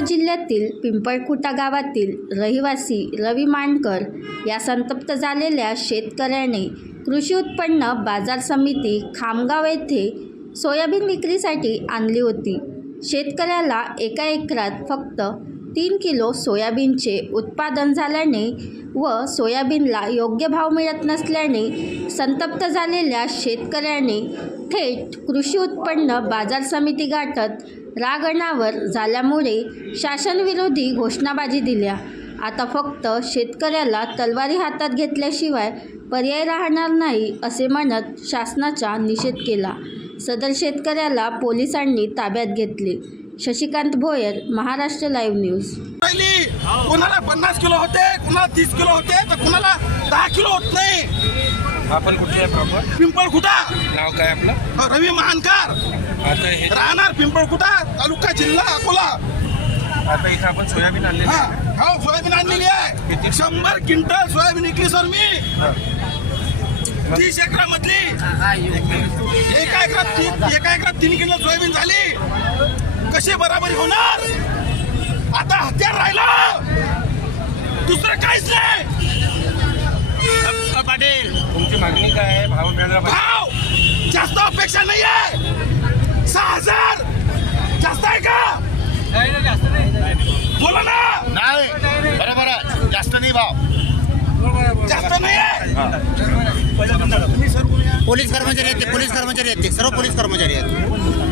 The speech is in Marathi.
जिल्ह्यातील पिंपळखुटा गावातील रहिवासी रवी मांडकर या संतप्त झालेल्या शेतकऱ्याने कृषी उत्पन्न बाजार समिती खामगाव येथे सोयाबीन विक्रीसाठी आणली होती. शेतकऱ्याला एका एकरात फक्त तीन किलो सोयाबीनचे उत्पादन झाल्याने व सोयाबीनला योग्य भाव मिळत नसल्याने संतप्त झालेल्या शेतकऱ्याने थेट कृषी उत्पन्न बाजार समिती गाठत रागणावर झाल्यामुळे शासनविरोधी घोषणाबाजी दिल्या. आता फक्त शेतकऱ्याला तलवारी हातात घेतल्याशिवाय पर्याय राहणार नाही असे म्हणत शासनाचा निषेध केला. सदर शेतकऱ्याला पोलिसांनी ताब्यात घेतले. शशिकांत भोयर महाराष्ट्र लाईव्ह न्यूज पहिली कोणाला पन्नास किलो होते कोणाला तीस किलो होते तर कोणाला दहा किलो होत नाही. आपण कुठले आहे प्रॉपर? पिंपळखुटा. नाव काय आपलं? रवी महानकार. आता हे राहणार पिंपळखुटा तालुका जिल्हा अकोला. आता इथं आपण सोयाबीन आणले हा हो सोयाबीन आणलेली आहे? शंभर क्विंटल सोयाबीन विकली सर मी. तीस एकरा मधली एका एकरात तीन एका एकरात तीन किलो सोयाबीन झाली. कशी बराबरी होणार? आता हत्यार राहिलं! दुसरं काहीच नाही! पाटील तुमची मागणी काय आहे? भाव मिळाला पाहिजे. भाव जास्त अपेक्षा नाही आहे सहा हजार! जास्त आहे का? बोला ना! नाही बरोबर आहे. जास्त नाही भाव. जास्त नाही आहे. पोलीस कर्मचारी आहेत ते पोलीस कर्मचारी आहेत ते सर्व पोलीस कर्मचारी आहेत.